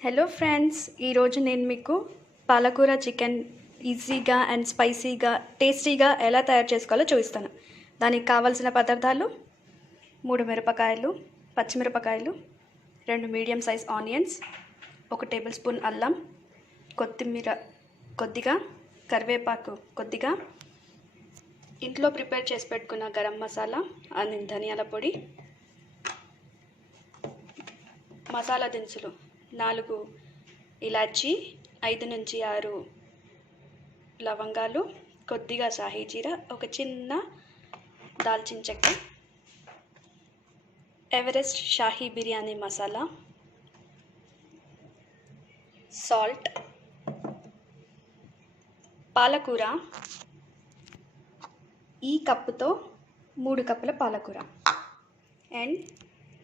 Hello friends, ఈరోజు నేను మీకు పాలకూర చికెన్ ఈజీగా అండ్ స్పైసీగా టేస్టీగా ఎలా తయారు చేసుకోవాలో చూపిస్తాను. దానికి కావాల్సిన పదార్థాలు 3 మిరపకాయలు, పచ్చిమిరపకాయలు, 2 medium size onions, 1 table spoon అల్లం, కొత్తిమీర కొద్దిగా, కరివేపాకు కొద్దిగా, ఇంట్లో ప్రిపేర్ చేసి పెట్టుకున్న గరం మసాలా అండ్ ధనియాల పొడి, మసాలా దినుసులు 4 ఇలాచీ, 5 నుంచి 6 లవంగాలు, కొద్దిగా షాహీ జీరా, ఒక చిన్న దాల్చిన చెక్క, ఎవరెస్ట్ షాహీ బిర్యానీ మసాలా, సాల్ట్, పాలకూర. ఈ కప్పుతో 3 కప్పుల పాలకూర. అండ్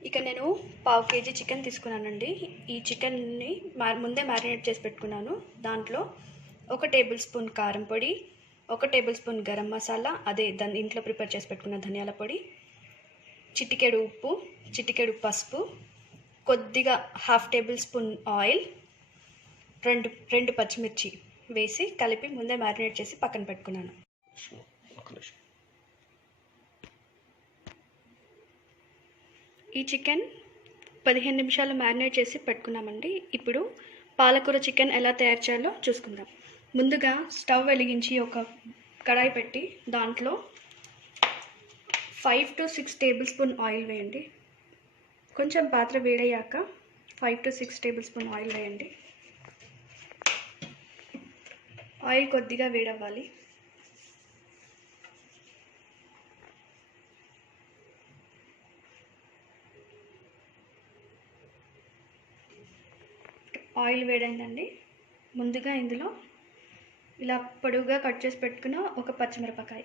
ఇక నేను 1/2 కేజీ చికెన్ తీసుకున్నానండి. ఈ చికెన్ని ముందే మ్యారినేట్ చేసి పెట్టుకున్నాను. దాంట్లో 1 టేబుల్ స్పూన్ కారం పొడి, 1 టేబుల్ స్పూన్ గరం మసాలా, అదే దాన్ని ఇంట్లో ప్రిపేర్ చేసి పెట్టుకున్న ధనియాల పొడి, చిటికెడు ఉప్పు, చిటికెడు పసుపు, కొద్దిగా 1/2 టేబుల్ స్పూన్ ఆయిల్, రెండు పచ్చిమిర్చి వేసి కలిపి ముందే మ్యారినేట్ చేసి పక్కన పెట్టుకున్నాను. ఈ చికెన్ 15 నిమిషాలు మ్యారినేట్ చేసి పెట్టుకున్నామండి. ఇప్పుడు పాలకూర చికెన్ ఎలా తయారు చేయాలో చూసుకుందాం. ముందుగా స్టవ్ వెలిగించి ఒక కడాయి పెట్టి దాంట్లో 5 to 6 టేబుల్ స్పూన్ ఆయిల్ వేయండి. కొంచెం పాత్ర వేడయ్యాక 5 to 6 టేబుల్ స్పూన్ ఆయిల్ వేయండి. ఆయిల్ కొద్దిగా వేడవ్వాలి. ఆయిల్ వేడైందండి. ముందుగా ఇందులో ఇలా పొడుగుగా కట్ చేసి పెట్టుకున్న ఒక పచ్చిమిరపకాయ,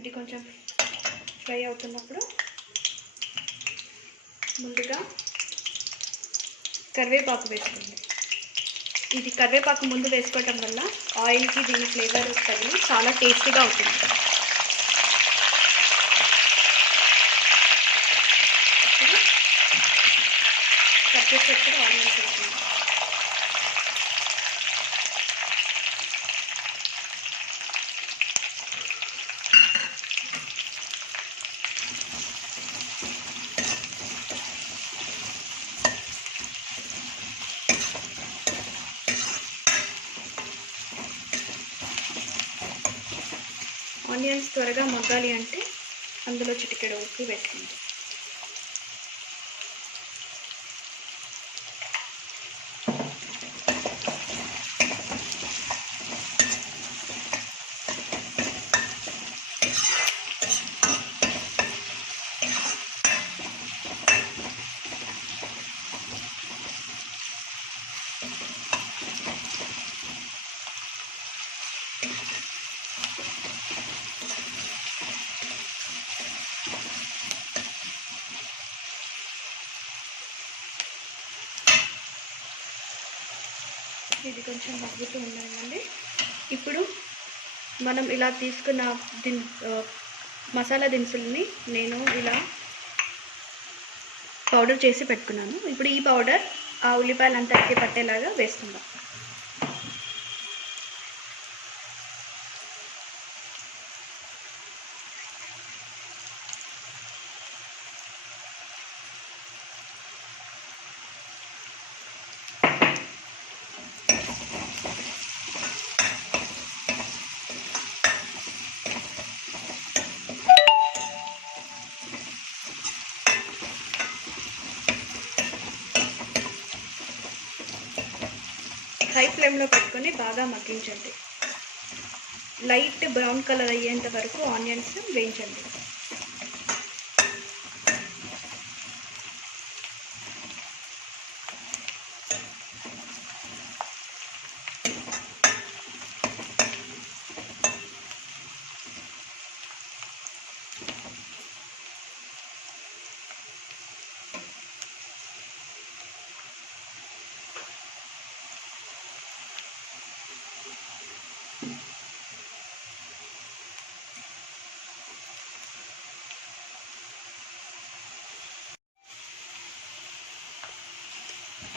ఇది కొంచెం ఫ్రై అవుతున్నప్పుడు ముందుగా కరివేపాకు వేసుకోండి. ఇది కరివేపాకు ముందు వేసుకోవటం వల్ల ఆయిల్కి దీని ఫ్లేవర్ తగిలి చాలా టేస్టీగా అవుతుంది. కట్ చేసి పెట్టుకుని ఆనియన్స్ వేసుకోండి. ఆనియన్స్ త్వరగా మగ్గాలి అంటే అందులో చిటికెడు ఉప్పు వేసుకోండి. ఇది కొంచెం మగ్గుతూ ఉండాలండి. ఇప్పుడు మనం ఇలా తీసుకున్న మసాలా దినుసుల్ని నేను ఇలా పౌడర్ చేసి పెట్టుకున్నాను. ఇప్పుడు ఈ పౌడర్ ఆ ఉల్లిపాయలంతటికి పట్టేలాగా వేసుకుందాం. హై ఫ్లేమ్లో పెట్టుకొని బాగా మగ్గించండి. లైట్ బ్రౌన్ కలర్ అయ్యేంత వరకు ఆనియన్స్ వేయించండి.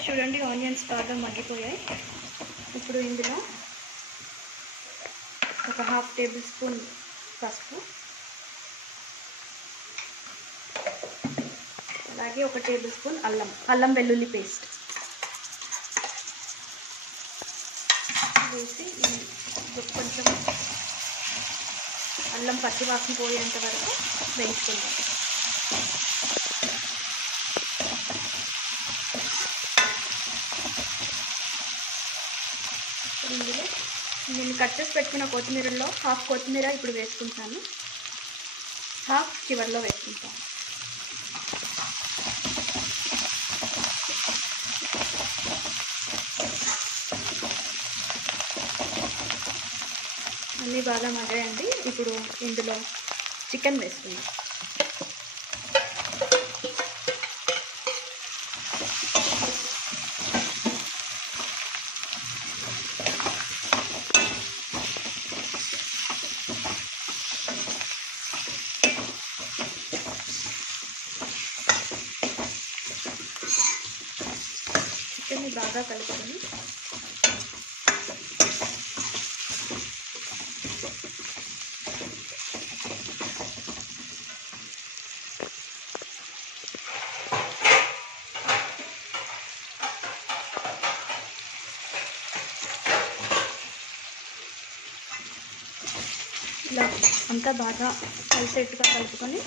చూడండి ఆనియన్స్ బాగా మగ్గిపోయాయి. ఇప్పుడు ఇందులో ఒక 1/2 టేబుల్ స్పూన్ పసుపు, అలాగే 1 టేబుల్ స్పూన్ అల్లం వెల్లుల్లి పేస్ట్ వేసి కొంచెం అల్లం పచ్చివాసన పోయేంత వరకు వేయించుకుందాం. ఇందులో నేను కట్ చేసి పెట్టుకున్న కొత్తిమీరలో 1/2 కొత్తిమీర ఇప్పుడు వేసుకుంటాను, 1/2 చివరిలో వేసుకుంటాను. అన్నీ బాగా మగ్గాయండి. ఇప్పుడు ఇందులో చికెన్ వేసుకుందాం. చికెన్ని బాగా కలుపుకొని ఇలా అంతా బాగా కలిసేట్టుగా కలుపుకొని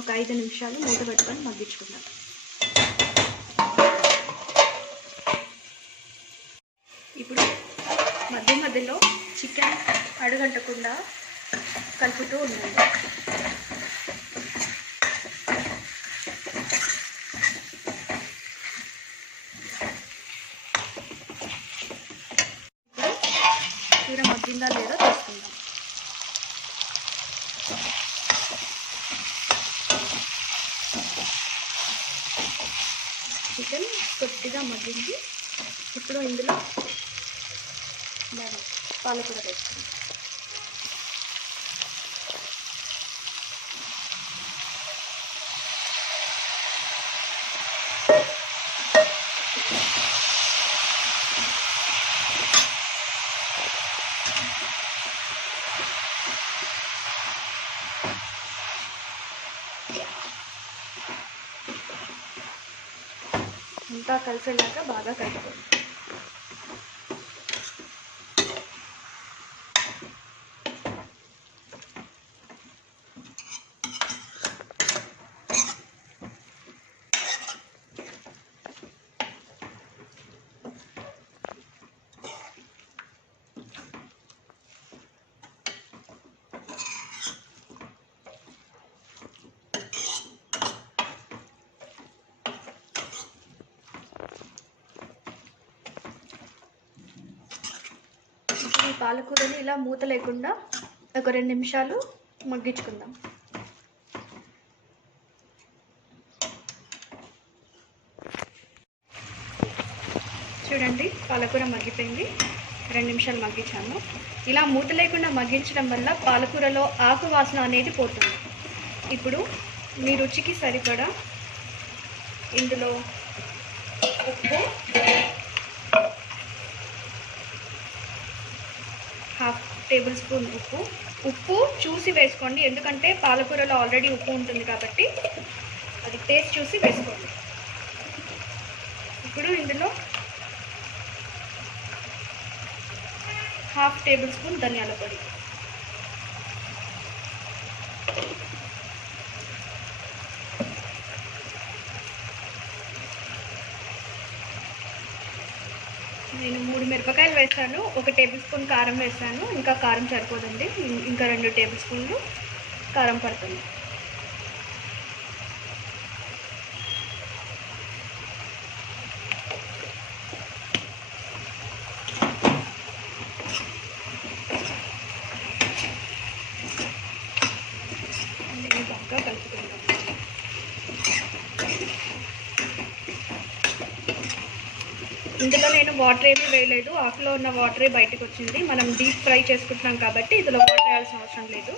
ఒక 5 నిమిషాలు మూత పెట్టుకొని మగ్గించుకుందాం. ఇప్పుడు మధ్య మధ్యలో చికెన్ అడుగంటకుండా కలుపుతూ ఉండండి. కూర మగ్గిందా లేదో చూసుకుందాం. చికెన్ కొద్దిగా మగ్గింది. ఇప్పుడు ఇందులో పాలకూర వేసుకుందాం. అంతా కలిసేలాగా బాగా కలుపుకోండి. ఈ పాలకూరని ఇలా మూత లేకుండా ఒక 2 నిమిషాలు మగ్గించుకుందాం. చూడండి పాలకూర మగ్గిపోయింది. 2 నిమిషాలు మగ్గించాను. ఇలా మూత లేకుండా మగ్గించడం వల్ల పాలకూరలో ఆకు వాసన అనేది పోతుంది. ఇప్పుడు మీ రుచికి సరిపడా ఇందులో ఉప్పు, 1/2 టేబుల్ స్పూన్ ఉప్పు చూసి వేసుకోండి, ఎందుకంటే పాలకూరలో ఆల్రెడీ ఉప్పు ఉంటుంది కాబట్టి అది టేస్ట్ చూసి వేసుకోండి. ఇప్పుడు ఇందులో 1/2 టేబుల్ స్పూన్ ధనియాల పొడి, నేను 3 మిరపకాయలు వేసాను, 1 టేబుల్ స్పూన్ కారం వేసాను. ఇంకా కారం సరిపోదండి, ఇంకా 2 టేబుల్ స్పూన్లు కారం పడుతుంది. బాగా కలుపుకుందాం. ఇందులో నేను వాటర్ ఏమీ వేయలేదు, ఆకులో ఉన్న వాటరే బయటకు వచ్చింది. మనం డీప్ ఫ్రై చేసుకుంటున్నాం కాబట్టి ఇందులో వాటర్ వేయాల్సిన అవసరం లేదు.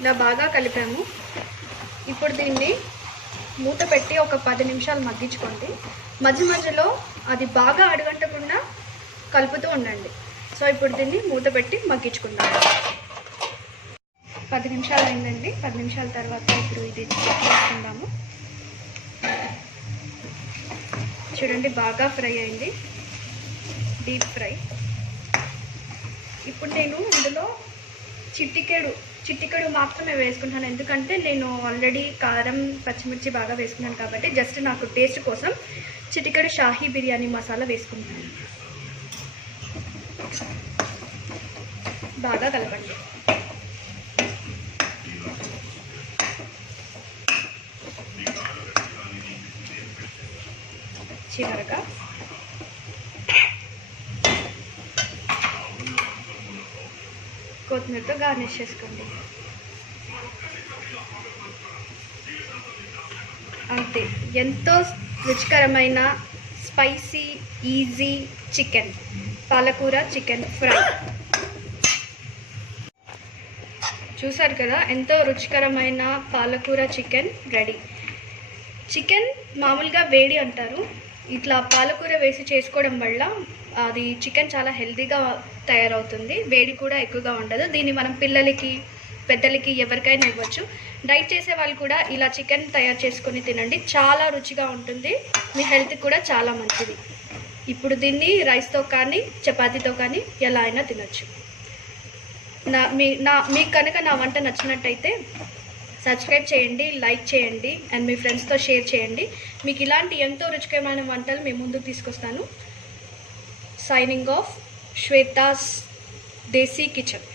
ఇలా బాగా కలిపాము. ఇప్పుడు దీన్ని మూత పెట్టి ఒక 10 నిమిషాలు మగ్గించుకోండి. మధ్య మధ్యలో అది బాగా అడుగంటకుండా కలుపుతూ ఉండండి. సో ఇప్పుడు దీన్ని మూత పెట్టి మగ్గించుకుందాం. 10 నిమిషాలు అయిందండి. 10 నిమిషాల తర్వాత ఇప్పుడు ఇది చేసుకుందాము. చూడండి బాగా ఫ్రై అయింది, డీప్ ఫ్రై. ఇప్పుడు నేను ఇందులో చిటికెడు మాత్రమే వేసుకుంటాను, ఎందుకంటే నేను ఆల్రెడీ కారం పచ్చిమిర్చి బాగా వేసుకున్నాను కాబట్టి జస్ట్ నాకు టేస్ట్ కోసం చిటికెడు షాహీ బిర్యానీ మసాలా వేసుకుంటాను. బాగా కలపండి. చివరగా కొత్తిమీరతో గార్నిష్ చేసుకోండి. అంతే, ఎంతో రుచికరమైన స్పైసీ ఈజీ చికెన్, పాలకూర చికెన్ ఫ్రై. చూసారు కదా, ఎంతో రుచికరమైన పాలకూర చికెన్ రెడీ. చికెన్ మామూలుగా వేడి అంటారు, ఇట్లా పాలకూర వేసి చేసుకోవడం వల్ల అది చికెన్ చాలా హెల్తీగా తయారవుతుంది, వేడి కూడా ఎక్కువగా ఉండదు. దీన్ని మనం పిల్లలకి పెద్దలకి ఎవరికైనా ఇవ్వచ్చు. డైట్ చేసే వాళ్ళు కూడా ఇలా చికెన్ తయారు చేసుకొని తినండి, చాలా రుచిగా ఉంటుంది, మీ హెల్త్కి కూడా చాలా మంచిది. ఇప్పుడు దీన్ని రైస్తో కానీ చపాతీతో కానీ ఎలా అయినా తినొచ్చు. మీకు కనుక నా వంట నచ్చినట్టయితే సబ్స్క్రైబ్ చేయండి, లైక్ చేయండి అండ్ మీ ఫ్రెండ్స్తో షేర్ చేయండి. మీకు ఇలాంటి ఎంతో రుచికరమైన వంటలు మేము ముందుకు తీసుకొస్తాను. సైనింగ్ ఆఫ్, శ్వేతాస్ దేశీ కిచెన్.